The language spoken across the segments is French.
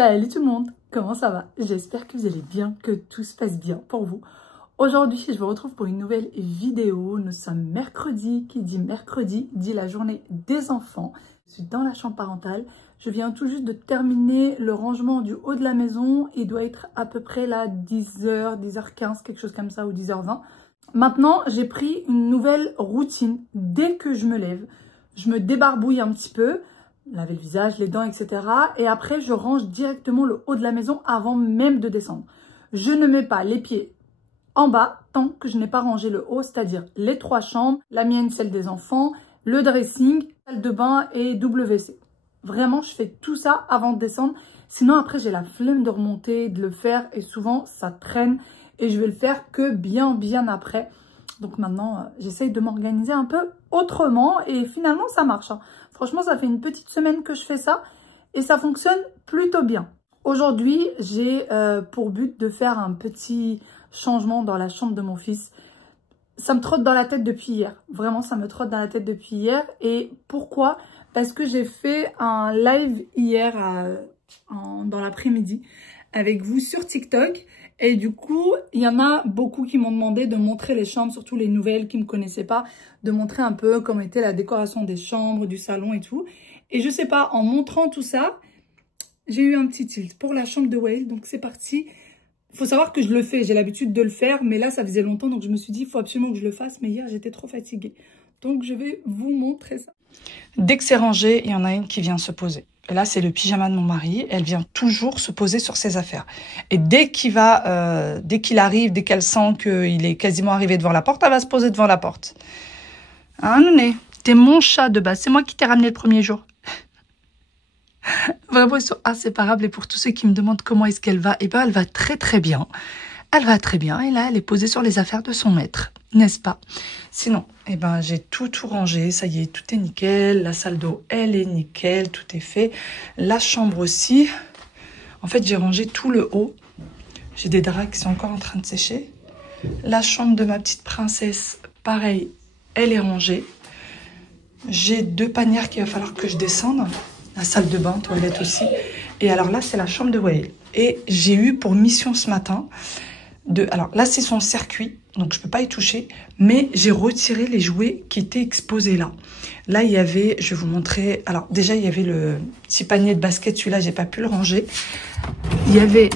Salut tout le monde, comment ça va? J'espère que vous allez bien, que tout se passe bien pour vous. Aujourd'hui, je vous retrouve pour une nouvelle vidéo. Nous sommes mercredi, qui dit mercredi, dit la journée des enfants. Je suis dans la chambre parentale. Je viens tout juste de terminer le rangement du haut de la maison. Il doit être à peu près là 10h, 10h15, quelque chose comme ça, ou 10h20. Maintenant, j'ai pris une nouvelle routine. Dès que je me lève, je me débarbouille un petit peu, laver le visage, les dents, etc. Et après, je range directement le haut de la maison avant même de descendre. Je ne mets pas les pieds en bas tant que je n'ai pas rangé le haut, c'est-à-dire les 3 chambres, la mienne, celle des enfants, le dressing, salle de bain et WC. Vraiment, je fais tout ça avant de descendre. Sinon, après, j'ai la flemme de remonter, de le faire et souvent, ça traîne et je vais le faire que bien après. Donc maintenant, j'essaye de m'organiser un peu autrement et finalement, ça marche. Franchement, ça fait une petite semaine que je fais ça et ça fonctionne plutôt bien. Aujourd'hui, j'ai pour but de faire un petit changement dans la chambre de mon fils. Ça me trotte dans la tête depuis hier. Vraiment, ça me trotte dans la tête depuis hier. Et pourquoi? Parce que j'ai fait un live hier dans l'après-midi avec vous sur TikTok. Et du coup, il y en a beaucoup qui m'ont demandé de montrer les chambres, surtout les nouvelles qui ne me connaissaient pas, de montrer un peu comment était la décoration des chambres, du salon et tout. Et je sais pas, en montrant tout ça, j'ai eu un petit tilt pour la chambre de Wade. Donc c'est parti. Il faut savoir que je le fais, j'ai l'habitude de le faire, mais là ça faisait longtemps, donc je me suis dit, il faut absolument que je le fasse. Mais hier, j'étais trop fatiguée. Donc je vais vous montrer ça. Dès que c'est rangé, il y en a une qui vient se poser. Et là, c'est le pyjama de mon mari. Elle vient toujours se poser sur ses affaires. Et dès qu'il arrive, dès qu'elle sent qu'il est quasiment arrivé devant la porte, elle va se poser devant la porte. Hein, Nouné? T'es mon chat de base. C'est moi qui t'ai ramené le premier jour. Vraiment, ils sont inséparables. Et pour tous ceux qui me demandent comment est-ce qu'elle va, eh ben, elle va très bien. Elle va très bien. Et là, elle est posée sur les affaires de son maître. N'est-ce pas? Sinon, eh ben, j'ai tout rangé. Ça y est, tout est nickel. La salle d'eau, elle est nickel. Tout est fait. La chambre aussi. En fait, j'ai rangé tout le haut. J'ai des draps qui sont encore en train de sécher. La chambre de ma petite princesse, pareil, elle est rangée. J'ai 2 panières qu'il va falloir que je descende. La salle de bain, toilette aussi. Et alors là, c'est la chambre de Wael. Et j'ai eu pour mission ce matin alors là, c'est son circuit, donc je ne peux pas y toucher. Mais j'ai retiré les jouets qui étaient exposés là. Là, il y avait, je vais vous montrer. Alors déjà, il y avait le petit panier de basket. Celui-là, j'ai pas pu le ranger. Il y avait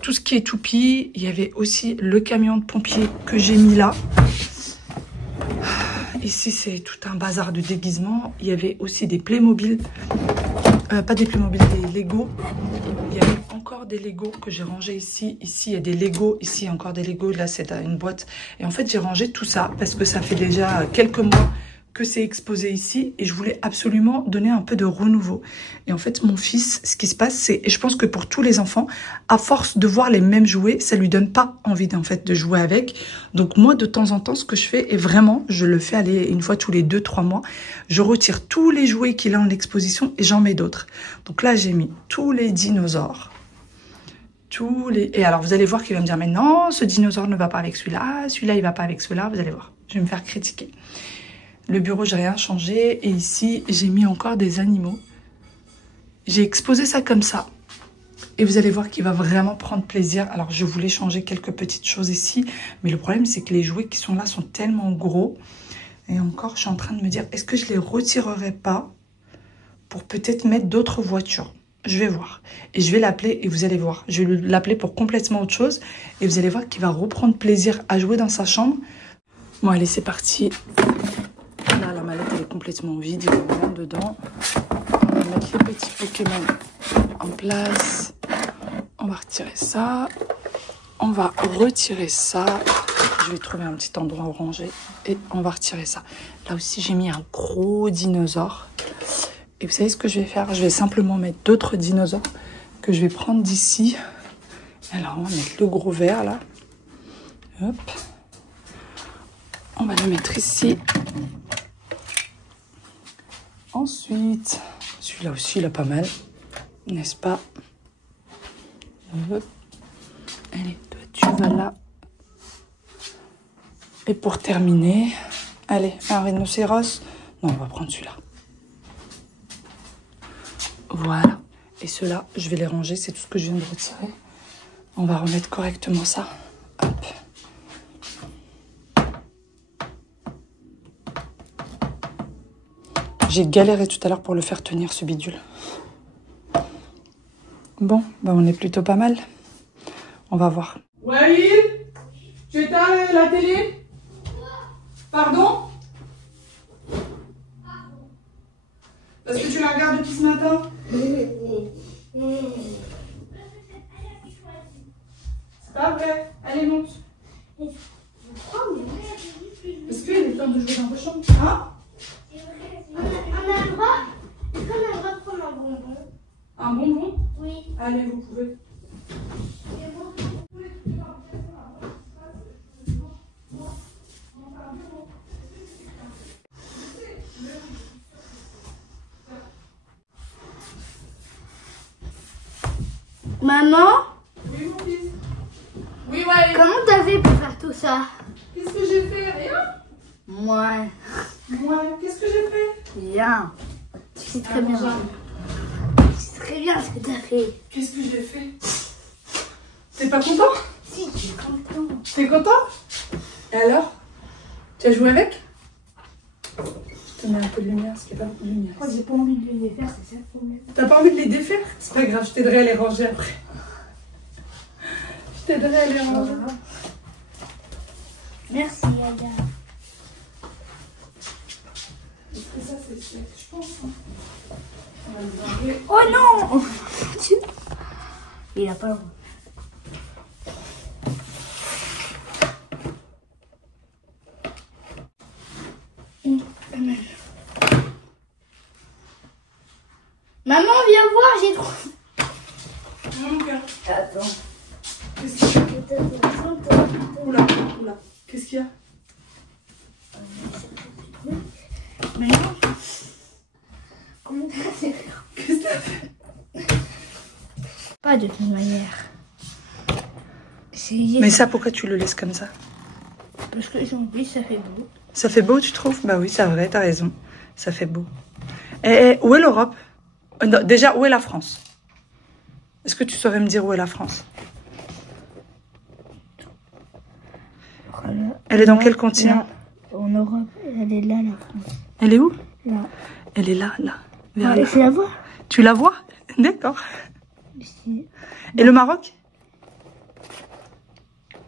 tout ce qui est toupie. Il y avait aussi le camion de pompiers que j'ai mis là. Ici, c'est tout un bazar de déguisement. Il y avait aussi des Playmobil. Pas des Playmobil, des Lego. Il y avait encore des Lego que j'ai rangés ici. Ici, il y a des Lego. Ici, il y a encore des Lego. Là, c'est une boîte. Et en fait, j'ai rangé tout ça parce que ça fait déjà quelques mois que c'est exposé ici. Et je voulais absolument donner un peu de renouveau. Et en fait, mon fils, ce qui se passe, c'est... Et je pense que pour tous les enfants, à force de voir les mêmes jouets, ça lui donne pas envie, en fait, de jouer avec. Donc moi, de temps en temps, ce que je fais, et vraiment, je le fais aller une fois tous les 2-3 mois, je retire tous les jouets qu'il a en exposition et j'en mets d'autres. Donc là, j'ai mis tous les dinosaures. Et alors, vous allez voir qu'il va me dire, mais non, ce dinosaure ne va pas avec celui-là, celui-là, il va pas avec celui-là. Vous allez voir, je vais me faire critiquer. Le bureau, j'ai rien changé. Et ici, j'ai mis encore des animaux. J'ai exposé ça comme ça. Et vous allez voir qu'il va vraiment prendre plaisir. Alors, je voulais changer quelques petites choses ici. Mais le problème, c'est que les jouets qui sont là sont tellement gros. Et encore, je suis en train de me dire, est-ce que je les retirerai pas pour peut-être mettre d'autres voitures? Je vais voir. Et je vais l'appeler et vous allez voir. Je vais l'appeler pour complètement autre chose. Et vous allez voir qu'il va reprendre plaisir à jouer dans sa chambre. Bon, allez, c'est parti. Là, la mallette, elle est complètement vide. Il n'y a rien dedans. On va mettre les petits Pokémon en place. On va retirer ça. On va retirer ça. Je vais trouver un petit endroit où ranger. Et on va retirer ça. Là aussi, j'ai mis un gros dinosaure. Et vous savez ce que je vais faire? Je vais simplement mettre d'autres dinosaures que je vais prendre d'ici. Alors, on va mettre le gros vert, là. Hop. On va le mettre ici. Ensuite, celui-là aussi, il a pas mal. N'est-ce pas? Hop. Allez, toi, tu vas là. Et pour terminer, allez, un rhinocéros. Non, on va prendre celui-là. Voilà. Et ceux-là, je vais les ranger. C'est tout ce que je viens de retirer. On va remettre correctement ça. Hop. J'ai galéré tout à l'heure pour le faire tenir, ce bidule. Bon, bah on est plutôt pas mal. On va voir. Oui, tu éteins la télé? Pardon? Parce que tu la regardes depuis ce matin? C'est pas vrai. Allez, monte. Est-ce qu'il est temps de jouer dans vos chambres? Hein? On a le droit. Est-ce qu'on a le droit de prendre un bonbon? Un bonbon? Oui. Allez, vous pouvez. Maman, Oui, mon fils. Oui, ouais. comment t'as fait pour faire tout ça? Qu'est-ce que j'ai fait? Rien? Moi, Ouais. Qu'est-ce que j'ai fait? rien. Tu sais très bien. Tu sais très bien ce que t'as fait. Qu'est-ce que j'ai fait? T'es pas content? Si, tu es content. T'es content? Et alors? Tu as joué avec? Je te mets un peu de lumière parce qu'il n'y a pas beaucoup de lumière. J'ai pas envie de les défaire, c'est ça le problème. T'as pas envie de les défaire? C'est pas grave, je t'aiderai à les ranger après. Je t'aiderai à les ranger. Merci, Ada. Est-ce que ça c'est sec? Je pense. Hein. On va les enlever. Oh non! Il a pas le droit. Maman, viens voir, j'ai trouvé. Mon cœur. Attends. Qu'est-ce qu'il y a? Oula, oula. Qu'est-ce qu'il y a? Mais non. Comment t'as fait? Qu'est-ce que t'as fait? Pas de toute manière. Mais ça, pourquoi tu le laisses comme ça? Parce que j'ai envie, ça fait beau. Ça fait beau, tu trouves? Bah oui, c'est vrai, t'as raison. Ça fait beau. Et où est l'Europe? Non, déjà, où est la France? Est-ce que tu saurais me dire où est la France? Voilà. Elle est dans quel continent? Là, en Europe, elle est là, la France. Elle est où? Là. Elle est là, là. Vers Ah, là. tu la vois? Tu la vois? D'accord. Ici. Et le Maroc?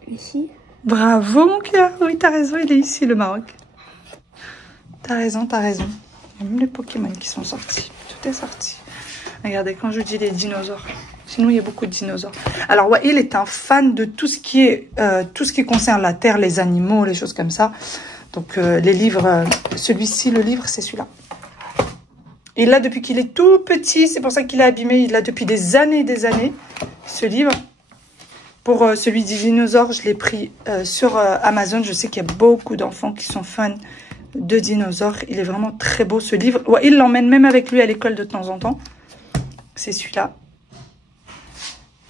Ici. Bravo, mon cœur. Oui, t'as raison, il est ici, le Maroc. T'as raison, t'as raison. Il y a même les Pokémon qui sont sortis. Tout est sorti. Regardez, quand je dis les dinosaures. Sinon, il y a beaucoup de dinosaures. Alors, ouais, il est un fan de tout ce qui concerne la terre, les animaux, les choses comme ça. Donc, les livres, celui-ci, le livre, c'est celui-là. Il l'a depuis qu'il est tout petit. C'est pour ça qu'il est abîmé. Il l'a depuis des années, ce livre. Pour celui des dinosaures, je l'ai pris sur Amazon. Je sais qu'il y a beaucoup d'enfants qui sont fans de dinosaures. Il est vraiment très beau, ce livre. Ouais, il l'emmène même avec lui à l'école de temps en temps. C'est celui-là.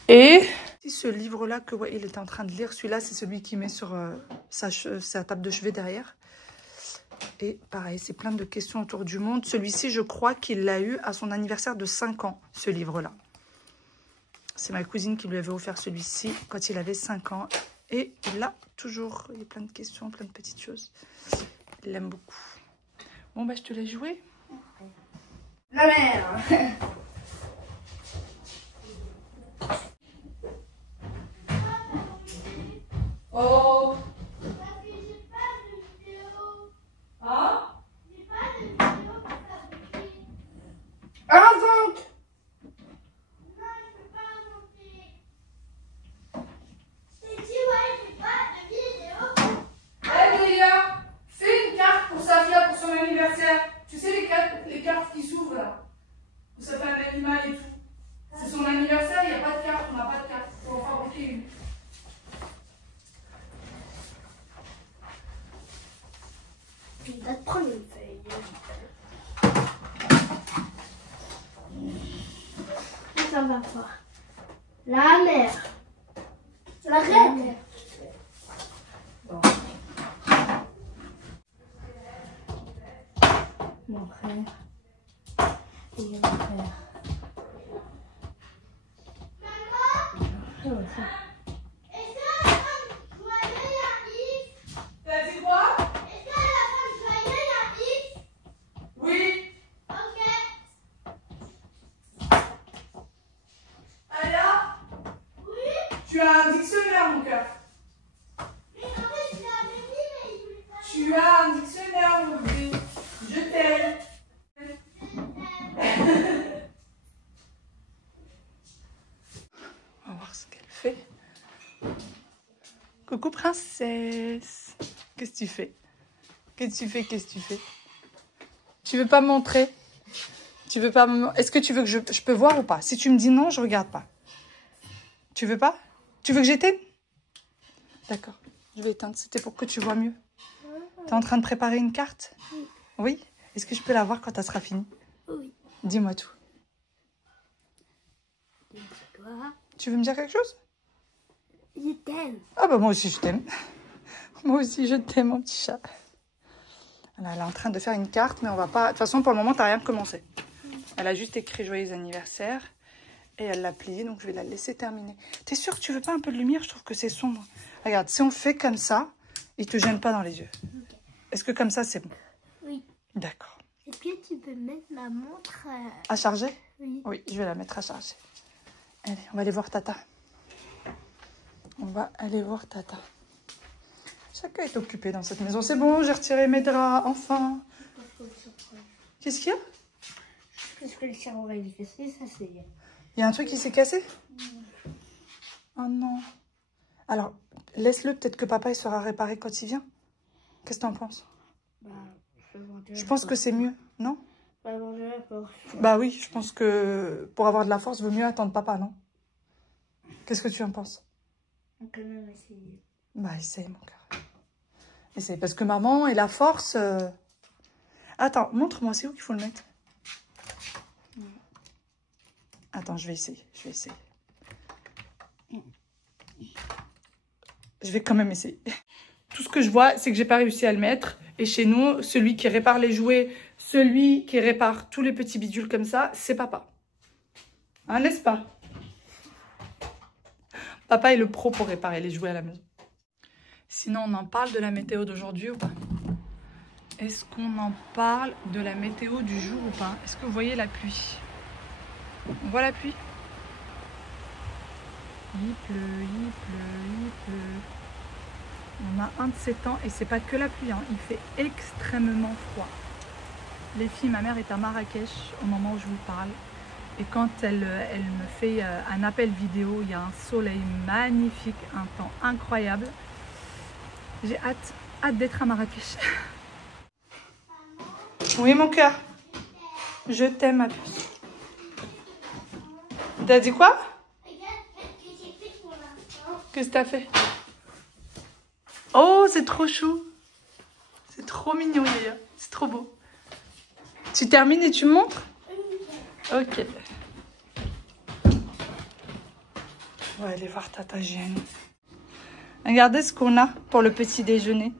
Et ce livre-là que ouais, il est en train de lire, celui-là, c'est celui qu'il met sur sa table de chevet derrière. Et pareil, c'est plein de questions autour du monde. Celui-ci, je crois qu'il l'a eu à son anniversaire de 5 ans, ce livre-là. C'est ma cousine qui lui avait offert celui-ci quand il avait 5 ans. Et il l'a toujours. Il y a plein de questions, plein de petites choses. Il l'aime beaucoup. Bon, bah, je te laisse jouer. La mère. Oh. Hein? Invente. Fais une carte pour Safia pour son anniversaire. Tu sais les cartes qui s'ouvrent là, où ça fait un animal et tout. C'est son anniversaire, il n'y a pas de carte, on n'a pas de carte. Il faut en fabriquer une. Il va te prendre une feuille. Ça va pas. La mère. La reine. Bon. Mon frère. Et mon frère. T'as dit quoi? Oui. Aya? Tu as un dictionnaire, mon cœur. Tu as un dictionnaire, mon bébé. Je t'aime. On va voir ce qu'elle fait. Coucou princesse. Qu'est-ce que tu fais? Qu'est-ce que tu fais? Qu'est-ce que tu fais? Tu veux pas me montrer? Tu veux pas me... Est-ce que tu veux que je peux voir ou pas? Si tu me dis non, je regarde pas. Tu veux pas? Tu veux que j'éteigne? D'accord. Je vais éteindre. C'était pour que tu vois mieux. T'es en train de préparer une carte? Oui. Est-ce que je peux la voir quand elle sera finie? Oui. Dis-moi tout. Tu veux me dire quelque chose? Je t'aime. Ah bah moi aussi je t'aime. Moi aussi je t'aime mon petit chat. Là, elle est en train de faire une carte mais on va pas... De toute façon pour le moment t'as rien commencé. Elle a juste écrit joyeux anniversaire et elle l'a plié donc je vais la laisser terminer. T'es sûre que tu veux pas un peu de lumière? Je trouve que c'est sombre. Regarde, si on fait comme ça, il te gêne pas dans les yeux. Okay. Est-ce que comme ça c'est bon? Oui. D'accord. Est-ce que tu peux mettre ma montre à charger? Oui. Oui, je vais la mettre à charger. Allez, on va aller voir Tata. On va aller voir Tata. Chacun est occupé dans cette maison. C'est bon, j'ai retiré mes draps, enfin. Qu'est-ce qu'il y a? Parce que le cerveau va lui casser, ça c'est... Il y a un truc qui s'est cassé? Oh non. Alors, laisse-le, peut-être que papa il sera réparé quand il vient. Qu'est-ce que t'en penses? Je pense que c'est mieux, non? Bah oui, je pense que pour avoir de la force, il vaut mieux attendre papa, non? Qu'est-ce que tu en penses? On peut même essayer. Bah essaye, mon cœur. Essaye, parce que maman et la force... Attends, montre-moi, c'est où qu'il faut le mettre? Attends, je vais essayer, Je vais quand même essayer. Tout ce que je vois, c'est que j'ai pas réussi à le mettre. Et chez nous, celui qui répare les jouets, celui qui répare tous les petits bidules comme ça, c'est papa. Hein, n'est-ce pas? Papa est le pro pour réparer les jouets à la maison. Sinon, on en parle de la météo d'aujourd'hui ou pas? Est-ce qu'on en parle de la météo du jour ou pas? Est-ce que vous voyez la pluie? On voit la pluie? Il pleut, il pleut, il pleut. On a un de ces temps et c'est pas que la pluie, hein. Il fait extrêmement froid. Les filles, ma mère est à Marrakech au moment où je vous parle. Et quand elle me fait un appel vidéo, il y a un soleil magnifique, un temps incroyable. J'ai hâte d'être à Marrakech. Oui, mon cœur. Je t'aime, ma puce. T'as dit quoi? Qu'est-ce que t'as fait? Oh, c'est trop chou. C'est trop mignon, Yaya. C'est trop beau. Tu termines et tu me montres? Ok. On va aller voir Tata Jeanne. Regardez ce qu'on a pour le petit déjeuner.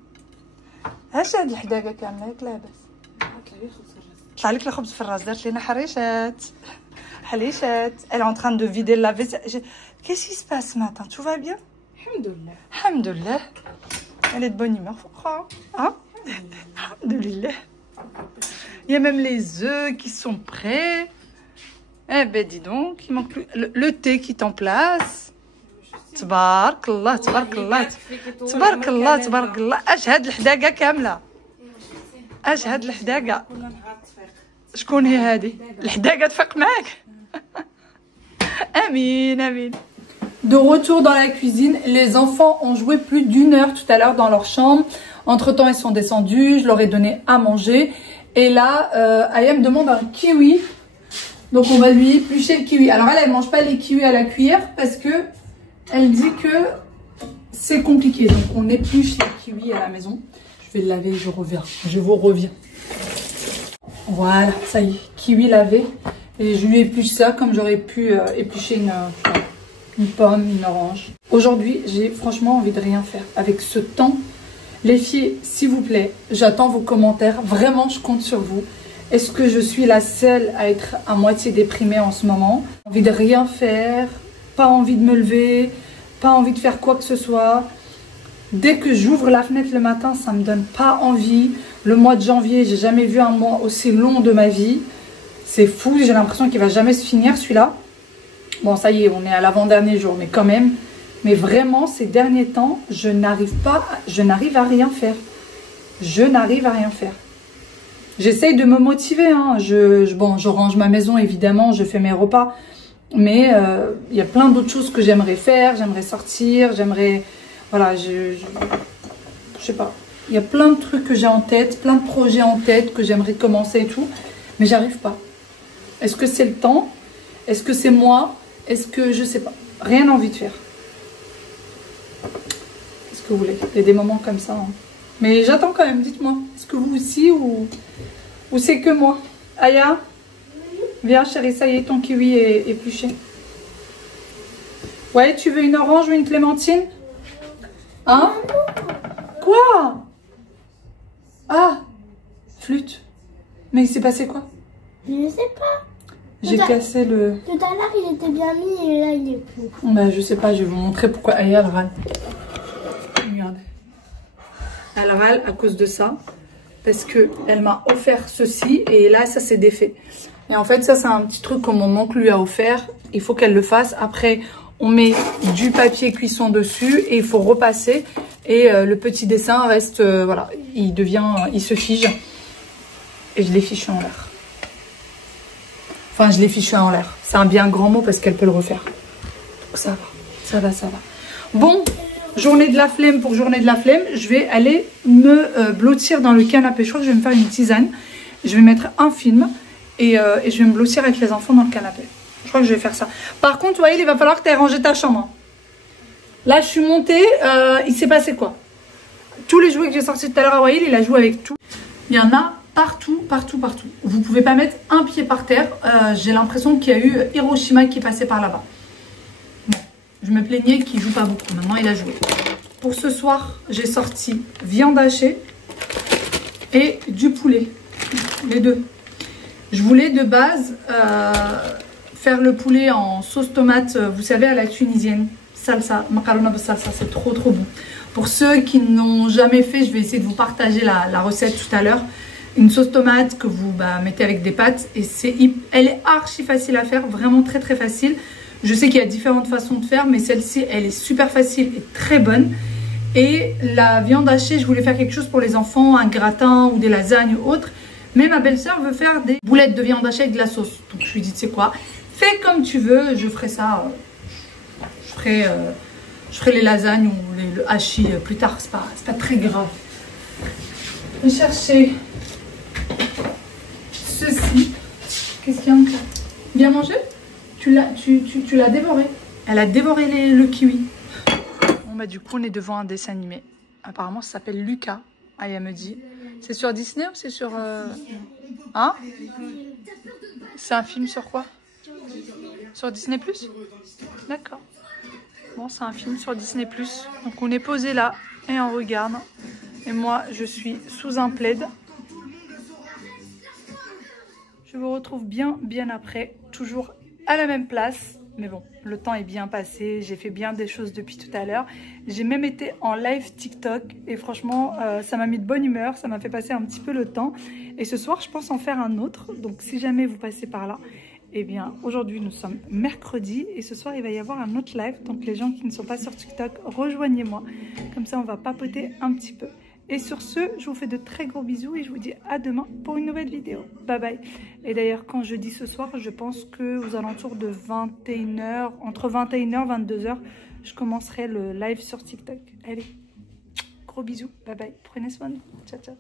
هاشاد الحداقة كاملة ياك لاباس. طلع لك الخبز في الراس دارت لينا حريشات. حليشات. Elle est en train de vider la vaisselle. Qu'est-ce qui se passe ce matin? Tout va bien? Alhamdoulilah. Alhamdoulilah. Elle est de bonne humeur, faut croire. Hein? Alhamdoulilah. Il y a même les œufs qui sont prêts. Eh ben dis donc, il manque plus le thé qui est en place. تبارك الله تبارك الله تبارك الله تبارك الله. اش هاد الحداقه كامله؟ اش هاد الحداقه؟ شكون هي هذه؟ الحداقه تفيق معاك؟ امين امين. De retour dans la cuisine, les enfants ont joué plus d'1 heure tout à l'heure dans leur chambre. Entre temps, ils sont descendus, je leur ai donné à manger. Et là, Aya me demande un kiwi. Donc on va lui éplucher le kiwi. Alors elle mange pas les kiwis à la cuillère parce que elle dit que c'est compliqué. Donc on épluche les kiwis à la maison. Je vais le laver, je reviens. Je vous reviens. Voilà, ça y est, kiwi lavé. Et je lui épluche ça comme j'aurais pu éplucher une pomme, une orange. Aujourd'hui, j'ai franchement envie de rien faire. Avec ce temps, les filles, s'il vous plaît, j'attends vos commentaires. Vraiment, je compte sur vous. Est-ce que je suis la seule à être à moitié déprimée en ce moment? Envie de rien faire, pas envie de me lever, pas envie de faire quoi que ce soit. Dès que j'ouvre la fenêtre le matin, ça me donne pas envie. Le mois de janvier, j'ai jamais vu un mois aussi long de ma vie. C'est fou, j'ai l'impression qu'il va jamais se finir celui-là. Bon, ça y est, on est à l'avant-dernier jour, mais quand même. Mais vraiment, ces derniers temps, je n'arrive à rien faire. Je n'arrive à rien faire. J'essaye de me motiver, hein. Bon, je range ma maison, évidemment, je fais mes repas. Mais il y a plein d'autres choses que j'aimerais faire. J'aimerais sortir, j'aimerais... Voilà, je sais pas. Il y a plein de trucs que j'ai en tête, plein de projets en tête que j'aimerais commencer et tout. Mais j'arrive pas. Est-ce que c'est le temps? Est-ce que c'est moi? Est-ce que... Je sais pas. Rien envie de faire. Qu'est-ce que vous voulez? Il y a des moments comme ça. Hein. Mais j'attends quand même, dites-moi. Est-ce que vous aussi ou c'est que moi? Aya? Viens chérie, ça y est, ton kiwi est épluché. Ouais, tu veux une orange ou une clémentine? Hein? Quoi? Ah! Flûte. Mais il s'est passé quoi? Je ne sais pas. J'ai cassé le... Tout à l'heure, il était bien mis et là, il est plus. Bah, je sais pas, je vais vous montrer pourquoi Aya, elle râle. Regardez. Elle râle à cause de ça. Parce qu'elle m'a offert ceci et là, ça s'est défait. Et en fait, ça, c'est un petit truc que mon oncle lui a offert. Il faut qu'elle le fasse. Après, on met du papier cuisson dessus et il faut repasser. Et le petit dessin reste, voilà, il se fige. Et je l'ai fichu en l'air. Enfin, je l'ai fichu en l'air. C'est un bien grand mot parce qu'elle peut le refaire. Donc ça va, ça va, ça va. Bon, journée de la flemme pour journée de la flemme. Je vais aller me blottir dans le canapé. Je crois que je vais me faire une tisane. Je vais mettre un film et je vais me blottir avec les enfants dans le canapé. Je crois que je vais faire ça. Par contre, vous voyez, il va falloir que tu aies rangé ta chambre. Là, je suis montée. Il s'est passé quoi? Tous les jouets que j'ai sortis tout à l'heure à Wael, il a joué avec tout. Il y en a partout, partout, partout. Vous pouvez pas mettre un pied par terre. J'ai l'impression qu'il y a eu Hiroshima qui est passé par là-bas. Bon, je me plaignais qu'il joue pas beaucoup. Maintenant, il a joué. Pour ce soir, j'ai sorti viande hachée et du poulet. Les deux. Je voulais de base faire le poulet en sauce tomate, vous savez, à la tunisienne. Salsa, macarona de salsa, c'est trop trop bon. Pour ceux qui n'ont jamais fait, je vais essayer de vous partager la recette tout à l'heure. Une sauce tomate que vous mettez avec des pâtes et elle est archi facile à faire, vraiment très très facile. Je sais qu'il y a différentes façons de faire, mais celle-ci, elle est super facile et très bonne. Et la viande hachée, je voulais faire quelque chose pour les enfants, un gratin ou des lasagnes ou autre. Mais ma belle-sœur veut faire des boulettes de viande hachée avec de la sauce. Donc je lui dis, tu sais quoi, fais comme tu veux, je ferai ça. Je ferai les lasagnes ou le hachis plus tard, c'est pas très grave. Je vais chercher ceci. Qu'est-ce qu'il y a encore? Bien mangé? Tu l'as dévoré. Elle a dévoré le kiwi. Bon bah du coup on est devant un dessin animé. Apparemment ça s'appelle Lucas. Aya me dit. C'est sur Disney ou c'est sur... Hein? C'est un film sur quoi? Sur Disney+? D'accord. Bon, c'est un film sur Disney+. Donc on est posé là et on regarde. Et moi, je suis sous un plaid. Je vous retrouve bien après. Toujours à la même place. Mais bon, le temps est bien passé. J'ai fait bien des choses depuis tout à l'heure. J'ai même été en live TikTok. Et franchement, ça m'a mis de bonne humeur. Ça m'a fait passer un petit peu le temps. Et ce soir, je pense en faire un autre. Donc si jamais vous passez par là, eh bien, aujourd'hui, nous sommes mercredi. Et ce soir, il va y avoir un autre live. Donc les gens qui ne sont pas sur TikTok, rejoignez-moi. Comme ça, on va papoter un petit peu. Et sur ce, je vous fais de très gros bisous et je vous dis à demain pour une nouvelle vidéo. Bye bye. Et d'ailleurs, quand je dis ce soir, je pense qu'aux alentours de 21h, entre 21h et 22h, je commencerai le live sur TikTok. Allez, gros bisous. Bye bye. Prenez soin de vous. Ciao, ciao.